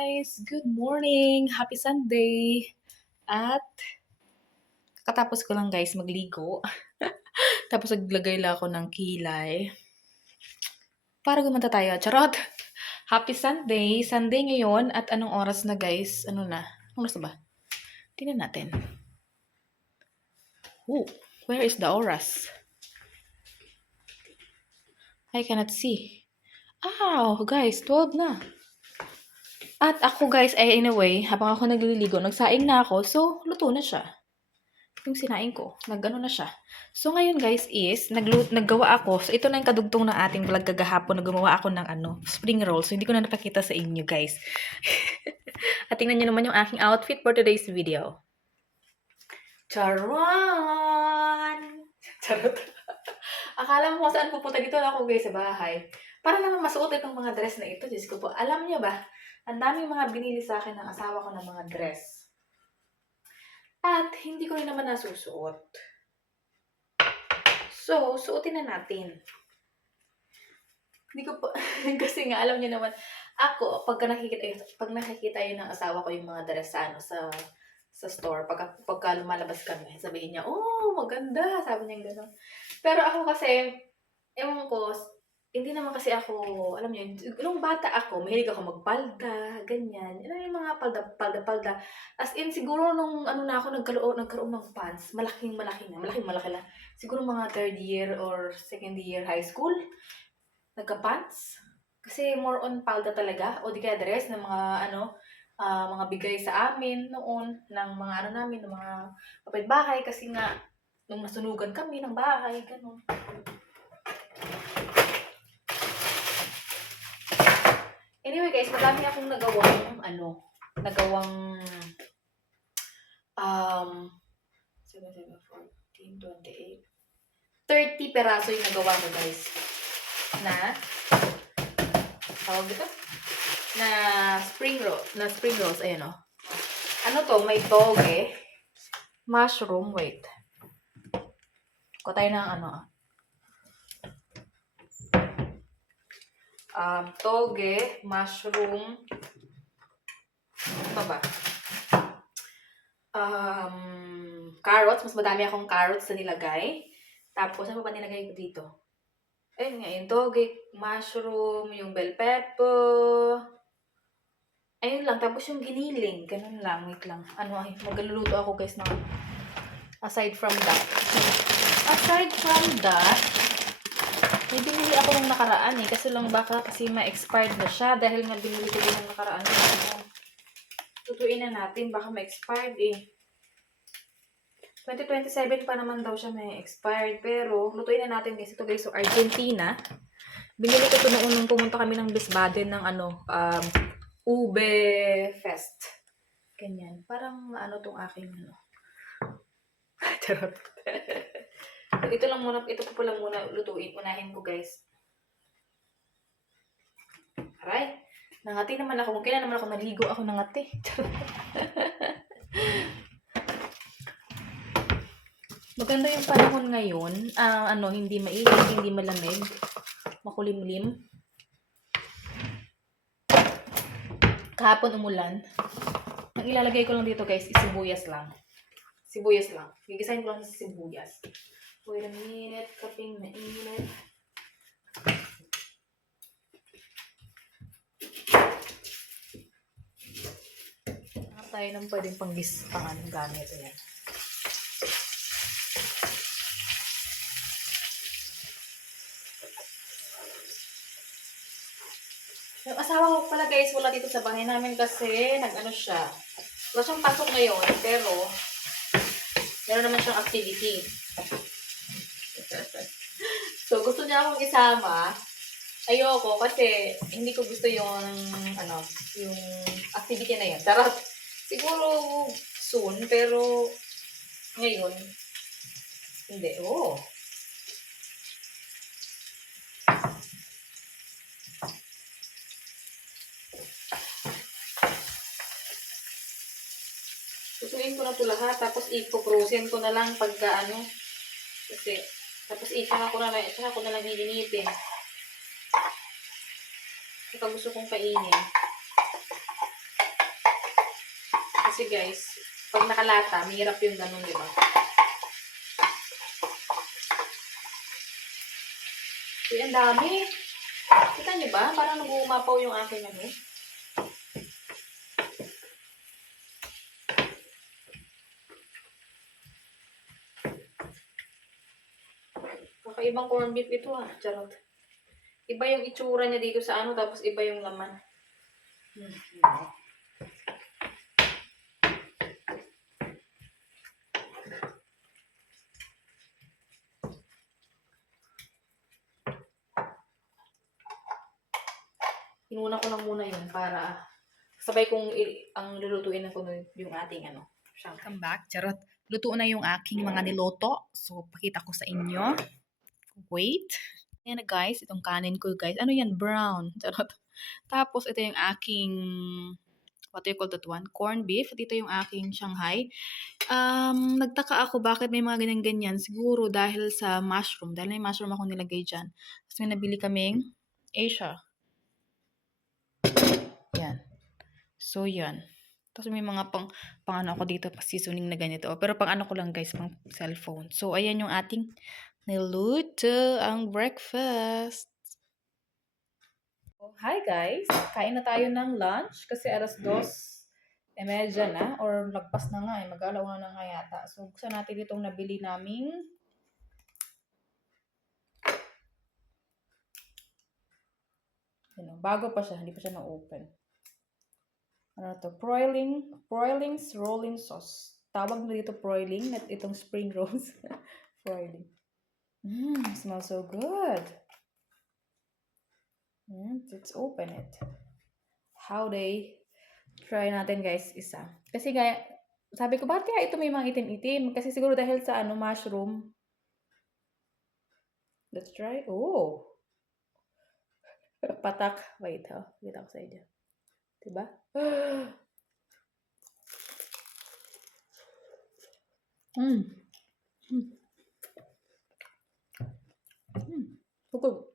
guys! Good morning! Happy Sunday! At katapos ko lang guys magligo. Tapos naglagay lang ako ng kilay. Para gumanda tayo. Charot! Happy Sunday! Sunday ngayon at anong oras na guys? Ano na? Anong oras na ba? Tingnan natin. Oh, where is the oras? I cannot see. Guys, 12 na. At ako guys, ay anyway, habang ako nagliligo, nagsaing na ako. So, luto na siya. Yung sinaing ko, nag-ano na siya. So, ngayon guys is, naggawa ako. So, ito na yung kadugtong ng ating vlog kagahapon. Naggumawa ako ng spring roll. So, hindi ko na napakita sa inyo guys. At tingnan nyo naman yung aking outfit for today's video. Charon! Charot. Akala mo saan pupunta dito na ako guys sa bahay. Para naman masuot itong mga dress na ito. Diyos ko po, alam niyo ba, ang daming mga binili sa akin ng asawa ko ng mga dress. At hindi ko rin naman nasusuot. So, suotin na natin. Hindi ko po, kasi nga alam niyo naman, ako, pagka nakikita yun ng asawa ko yung mga dress sa store, pagka lumalabas kami, sabihin niya, oh, maganda, sabi niya gano'n. Pero ako kasi, ewan ko, hindi naman kasi ako, alam niyo, nung bata ako, mahilig ako magpalda, ganyan. Ano yung mga palda. As in, siguro nung na ako, nagkaroon ng pants, malaki na. Siguro mga third year or second year high school, nagka-pants. Kasi more on palda talaga, o di kaya dress ng mga bigay sa amin noon, ng mga namin, ng mga kapitbahay, kasi nga, nung nasunugan kami ng bahay, gano'n. Anyway guys, madami akong nagawang 7, 14, 28, 30 peraso yung nagawa ko guys. Tawag dito? Na spring rolls, ayan o. Ano to, may toge, mushroom, wait. Kuha tayo ng toge, mushroom, ano ba? Carrots, mas madami akong carrots na nilagay. Tapos, ano pa nilagay ko dito? Ayun nga, yung toge, mushroom, yung bell pepper. Ayun lang, tapos yung giniling, ganun lang, wait lang. Magluluto ako guys ng aside from that, may binili ako nung nakaraan kasi lang baka kasi ma-expired na siya dahil nga binili ko din nung nakaraan. Tutuin na natin, baka ma-expired 2027 pa naman daw siya may expired, pero lutuin na natin guys. Ito guys, so Argentina. Binili ko ito noon nung pumunta kami ng Bisbaden ng Ube Fest. Ganyan. Parang tong aking Charot. Ito po lang muna unahin ko guys. Aray, nangati naman ako. Kung kailan naman ako naligo, ako nangati. Maganda yung panahon ngayon. Hindi mainit, hindi malamig. Makulimlim. Kahapon umulan. Ang ilalagay ko lang dito guys is sibuyas lang. Gigisahin ko lang sa sibuyas. Wait a minute. Kaping mainit. Tayo nang pwedeng gamit. Ayan. Yung asawa ko pala guys, wala dito sa bahay namin kasi siya. Wala siyang pasok ngayon, pero meron naman siyang activity. So, gusto niya akong isama. Ayoko kasi hindi ko gusto yung activity na yun. Charot. Siguro soon, pero ngayon, hindi. Susuin ko na ito lahat, tapos ipo-frozen ko na lang pagka kasi, tapos tsaka ko na lang hihinitin. Kapag gusto kong kainin. Kasi guys, pag nakalata, mahirap yung ganun, di ba? Uy, ang dami. Kita niyo ba? Parang nag-uumapaw yung aking ano. Kakaibang corned beef ito ah. Charot. Iba yung itsura niya dito sa ano, tapos iba yung laman. Inuna ko lang muna yun para sabay kong ang lulutuin ko yung ating ano. Welcome back. Charot. Luto na yung aking mga niloto. So, pakita ko sa inyo. Wait. Ayan na guys, itong kanin ko guys. Ano yan? Brown. Charot. Tapos, ito yung aking, what do you call that one? Corned beef. Dito yung aking Shanghai. Nagtaka ako bakit may mga ganyan-ganyan. Siguro dahil sa mushroom. Dahil may mushroom ako nilagay dyan. Tapos may nabili kaming Asia. Yan. So, yan. Tapos may mga pang ano ako dito, pa seasoning na ganito. Pero pang ano ko lang guys, pang cellphone. So, ayan yung ating niluto, ang breakfast. Oh, hi guys! Kain na tayo ng lunch kasi alas 2:30 na or lagpas na nga eh. Mag-alauna na nga yata. So, buksan natin itong nabili naming bago pa siya, hindi pa siya na-open. Ano to? Broiling's rolling sauce. Tawag na dito broiling, at itong spring rolls. Broiling. Smells so good. Let's open it. How they try natin guys isa. Kasi kaya, sabi ko, bakit kaya ito may mga itim-itim? Kasi siguro dahil sa ano, mushroom. Let's try. Oh! Patak. Wait, ha? Kita ko sa inyo. Diba? Bukog.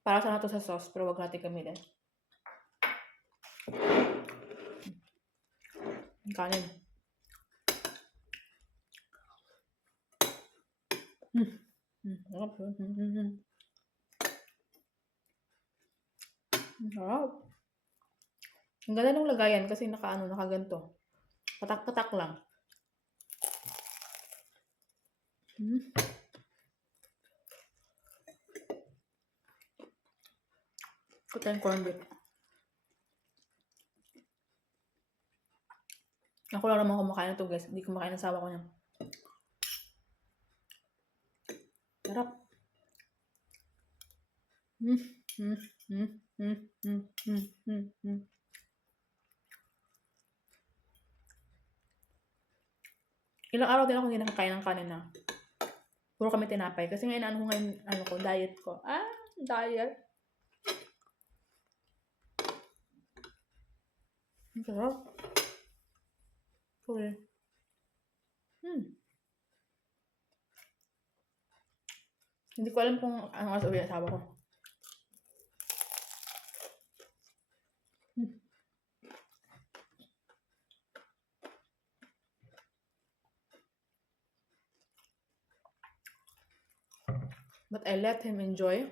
Para sana to sa sauce, pero wag natin gamitin. Kanin. Sarap. Ang ganda ng lagayan kasi nakaganto. Patak-patak lang. Ito yung corned beef. Ako lang naman kumakain ito guys. Hindi kumakain ng asawa ko niyan. Sarap. Ilang araw din ako hindi nakakain ng kanin na. Puro kami tinapay. Kasi ngayon ano ko, diet ko. Diet. Ang sarap. Okay. Hindi ko alam kung anong oras uwi ang asawa ko. But I let him enjoy.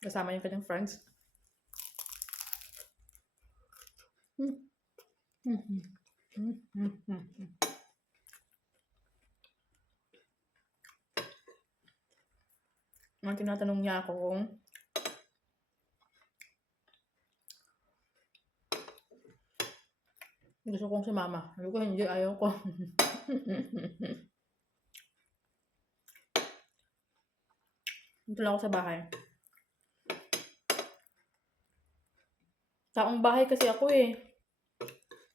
Kasama yung kanyang friends. Ang tinatanong niya ako kung gusto kong sumama. Sabi ko, hindi, ayaw ko. Dito lang ako sa bahay. Taong bahay kasi ako eh.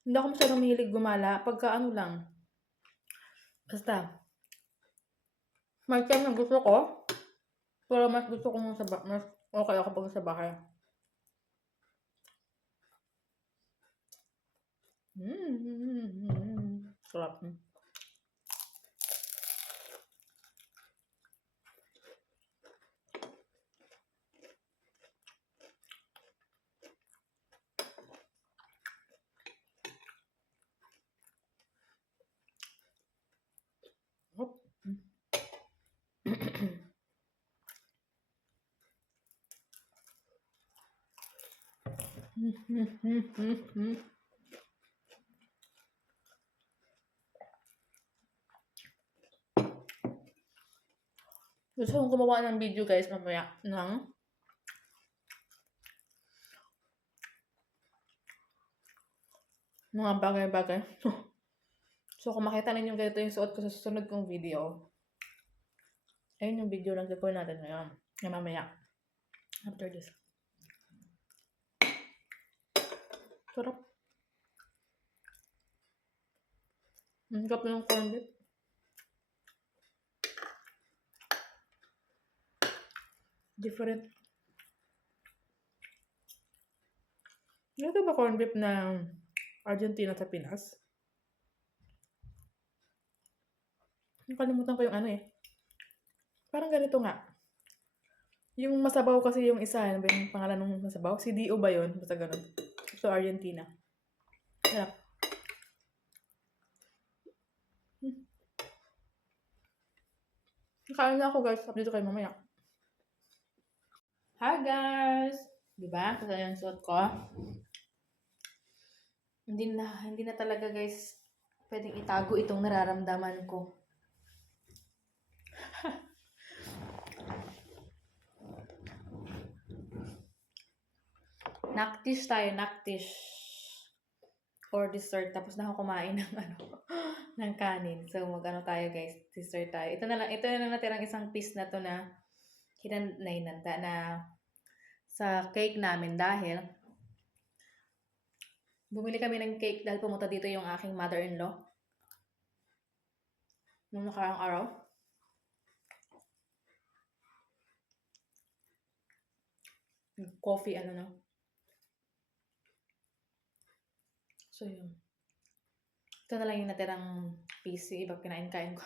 Hindi ako masyadong mahilig gumala. Pagka ano lang. Basta. May time na gusto ko. Pero mas gusto ko mas okay ako pag sa bahay. Sarap. Gusto kong gumawa ng video guys mamaya ng mga bagay-bagay. So kung makita ninyo ganito yung suot ko sa susunod kong video, ayun yung video lang gagawin natin ngayon. Ngayon mamaya. After this. Sarap. Ang sarap ng corned beef. Different. Ito ba corned beef na Argentina sa Pinas? Nakalimutan ko yung ano eh. Parang ganito nga. Yung masabaw kasi yung isa. Ano ba yung pangalan ng masabaw? Si Dio ba yun? Basta ganun. So, Argentina. Sarap. Nakain na ako guys. Update ko kayo mamaya. Hi guys! Diba? Kasi yung suot ko. Hindi na talaga guys pwedeng itago itong nararamdaman ko. Naktish tayo, naktish. Or dessert. Tapos na ako kumain ng ng kanin. So, mag-ano tayo guys. Dessert tayo. Ito na natirang isang piece na to na hinanda na sa cake namin dahil bumili kami ng cake dahil pumunta dito yung aking mother-in-law nung nakaraang araw. Coffee, ano na. So, yun. Ito na lang yung natirang piece. Yung iba kinain-kain ko.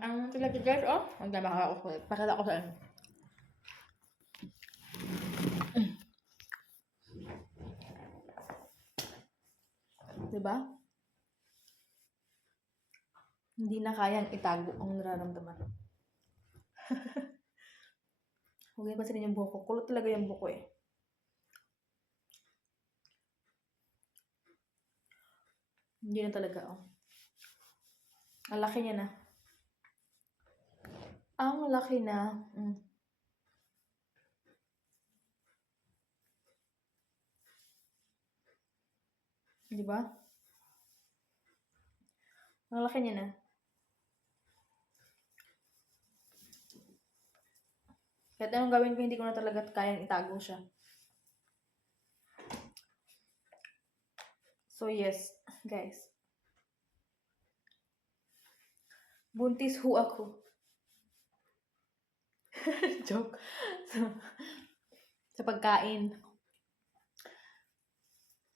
Ang talaga guys, oh. Ang dami ako. Pakita ko sa ano. Diba? Hindi na kayang itago ang nararamdaman. Huwag niyo pansinin yung buhok ko. Kulot talaga yung buhok ko eh. Hindi na talaga, oh. Ang laki niya na. Ang laki na. Diba? Ang laki niya na. Kahit anong gawin ko, hindi ko na talaga kayang itago siya. So, yes, guys. Buntis ho ako. Joke. Sa pagkain.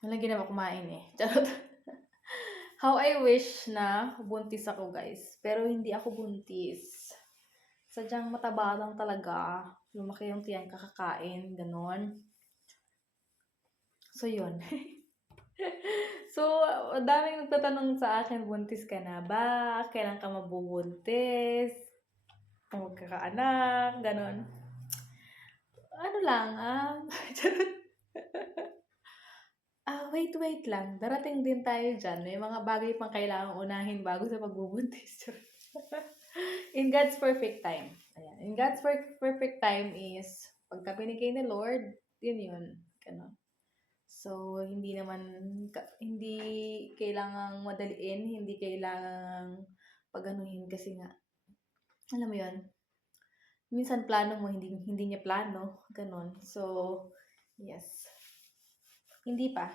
Walang ginawa kumain eh. Charot. How I wish na buntis ako, guys. Pero hindi ako buntis. Sadyang mataba lang talaga. Lumaki yung tiyan kakakain. Ganon. So, yun. So, daming nagtatanong sa akin, buntis ka na ba? Kailan ka mabubuntis? Kung magkakaanak? Ganon. Ano lang, wait lang. Darating din tayo dyan. May mga bagay pang kailangang unahin bago sa pagbubuntis. In God's perfect time. Ayan. In God's perfect time is, pagka binigay ni Lord, yun. Ganon. So, hindi kailangang madaliin, hindi kailangang paganuhin kasi nga, alam mo yun, minsan plano mo, hindi niya plano, ganon. So, yes. Hindi pa.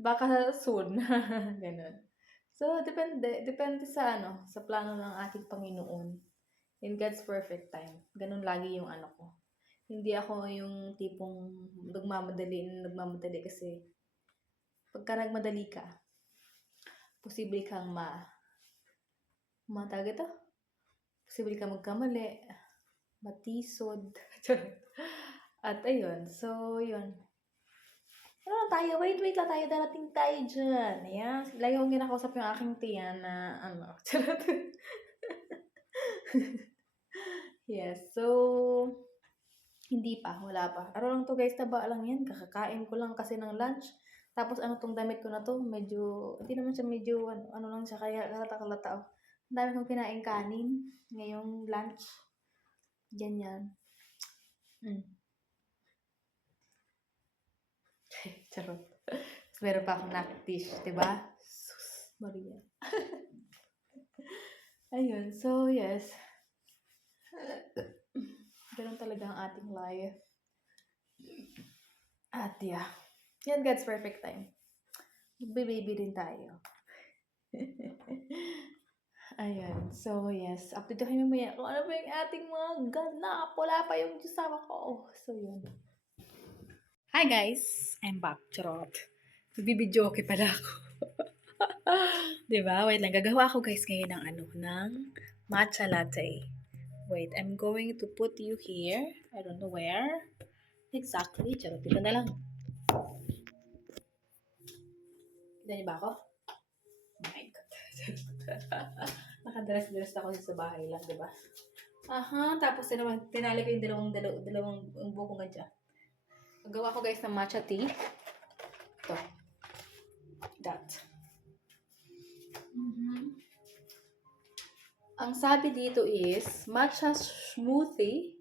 Baka soon. Ganon. So, depende sa sa plano ng ating Panginoon. In God's perfect time. Ganon lagi yung ko. Hindi ako yung tipong nagmamadali kasi pagka nagmadali ka, posible kang posible kang magkamali, matisod. At ayun, so yun. Ano lang tayo? Wait lang tayo. Darating tayo dyan. Ayan. Lagi kong kinakausap yung aking tiyan na ano. Charot. Yes. So, hindi pa. Wala pa. Araw lang to guys. Taba lang yan. Kakakain ko lang kasi ng lunch. Tapos ano tong damit ko na to? Medyo, hindi naman siya medyo ano lang siya. Kaya kalata-kalata. Oh. Ang dami kong kinain kanin. Ngayong lunch. Ganyan. Charot. Tapos meron pa akong nut dish, diba? Sus, Maria. Ayun, so yes. Ganun talaga ang ating life. At yeah. Yan God's perfect time. Magbe-baby din tayo. Ayun, so yes. Update kami mamaya kung ano pa yung ating mga ganap. Wala pa yung kasama ko. So yun. Hi guys! I'm back. Charot. Nagbibidyo okay pala ako. Diba? Wait lang. Gagawa ako guys ngayon ng ng matcha latte. Wait, I'm going to put you here. I don't know where. Exactly. Charot. Dito na lang. Kita niyo ba ako? Oh my God. Nakadress-dress ako sa bahay lang, diba? Aha. Tapos tinali ko yung dalawang buko nga dyan. Gagawa ko guys ng matcha tea. Ito. That. Ang sabi dito is matcha smoothie.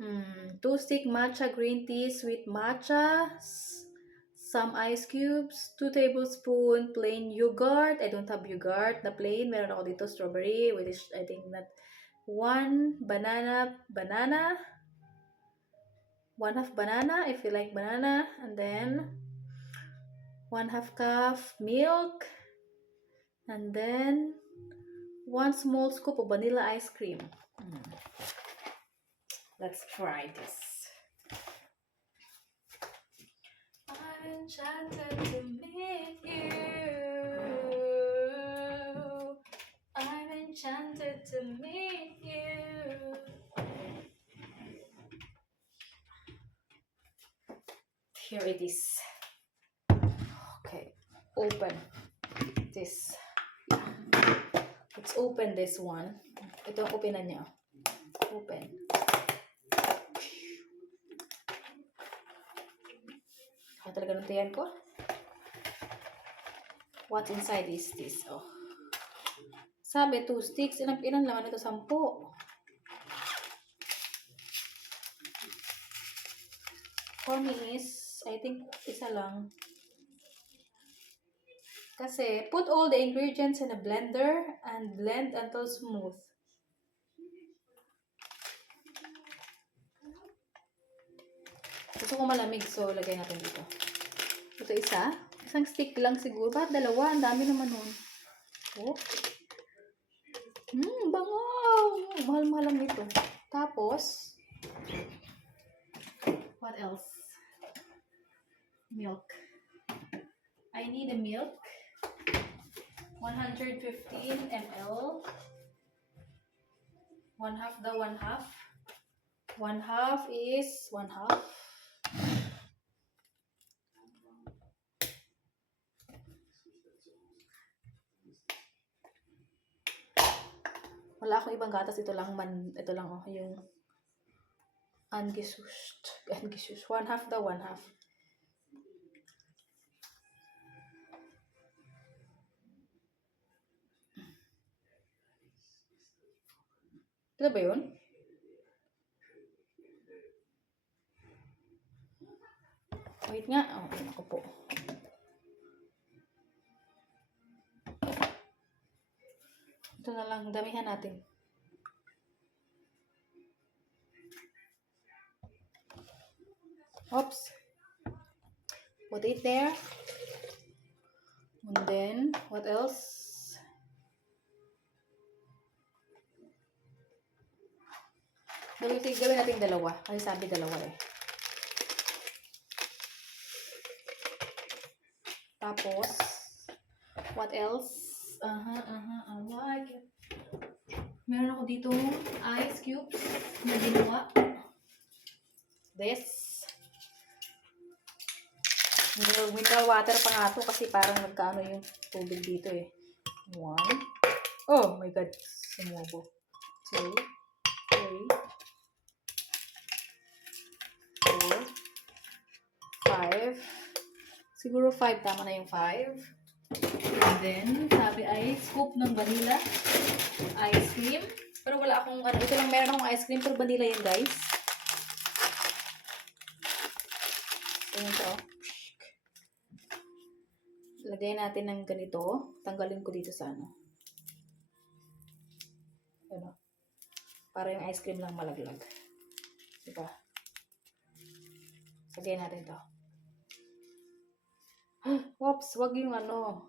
2 stick matcha green tea, sweet matcha, some ice cubes, 2 tablespoon plain yogurt. I don't have yogurt na plain. Meron ako dito strawberry, which is I think that 1 banana, 1/2 banana if you like banana, and then 1/2 cup milk, and then 1 small scoop of vanilla ice cream. Let's try this. I'm enchanted to meet you. I'm enchanted to meet you. Here it is. Okay, open this. Let's open this one. Ito ang openan niya. Open. Kaya talaga ng tiyan ko. What's inside is this? Oh. Sabi, 2 sticks. Ilan laman ito? 10. For me is, I think, isa lang. Kasi, put all the ingredients in a blender and blend until smooth. Gusto ko malamig, so lagay natin dito. Ito isa. Isang stick lang siguro. Bakit dalawa? Ang dami naman nun. Oh. Bango! Mahal-mahal lang ito. Tapos, what else? Milk. I need a milk. 115 ml. 1/2 the 1/2. 1/2 is 1/2. Wala akong ibang gatas. Ito lang oh, yung ungesused. 1/2 the 1/2. Ito ba yun? Wait nga. Oh, ako po. Ito na lang. Damihan natin. Oops. Put it there. And then, what else? Gawin natin dalawa. Kasi sabi dalawa eh. Tapos, what else? I like it. Meron ako dito ice cubes na ginawa. This. Mineral water pa nga to kasi parang nagkaano yung tubig dito eh. 1. Oh my God. Sumubo. 2, 3, 4, 5. Siguro 5. Tama na yung 5. And then, sabi ay scoop ng vanilla ice cream. Pero wala akong, ano, ito lang meron akong ice cream, pero vanilla yan, guys. Ayan siya, oh. Lagay natin ng ganito. Tanggalin ko dito sa ano. Ano? Para yung ice cream lang malaglag. Diba? Lagay natin to. Oops, wag yung ano.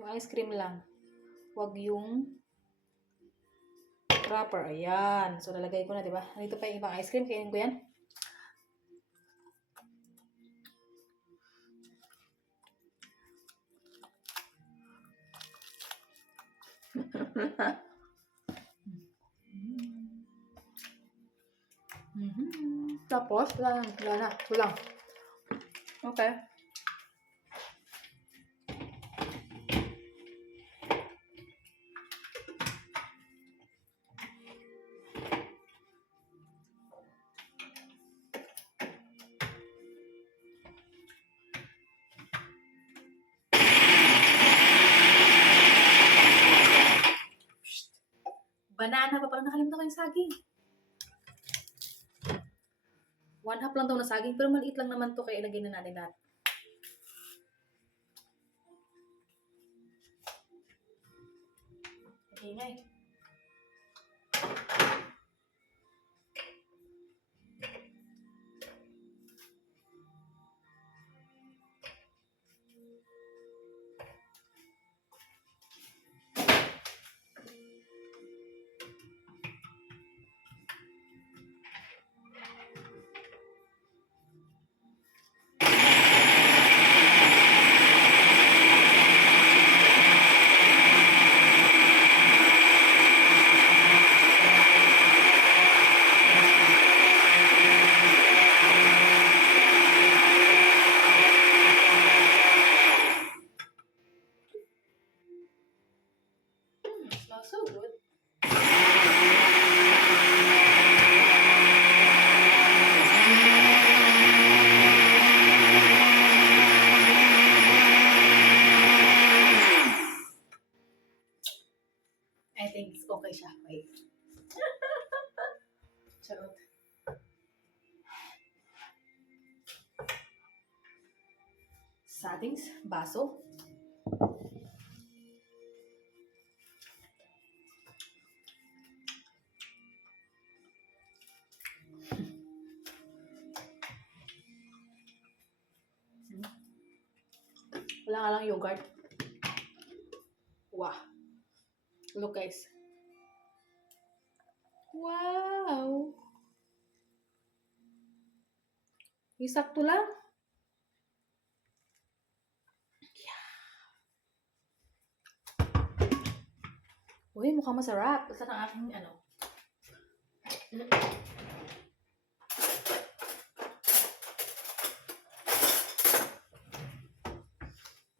Yung ice cream lang. Wag yung wrapper. Ayan. So, nalagay ko na, diba? Nandito pa yung ibang ice cream. Kainin ko yan. Tapos, wala na. Ito lang. Okay. Banana pa pala. Nakalimutan ko yung saging. 1/2 lang daw na saging. Pero maliit lang naman to. Kaya ilagay na natin lahat. Ingay. Smells so good. I think okay siya. Wait. Charot. Sa ating baso. Wala nga lang yogurt. Wow. Look guys. Wow. Yung sakto lang. Yeah. Uy, mukhang masarap. Basta ng aking ano.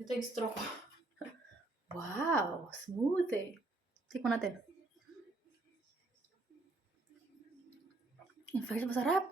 Ito yung straw ko. Wow, smooth eh. Tikman natin. In fact, masarap.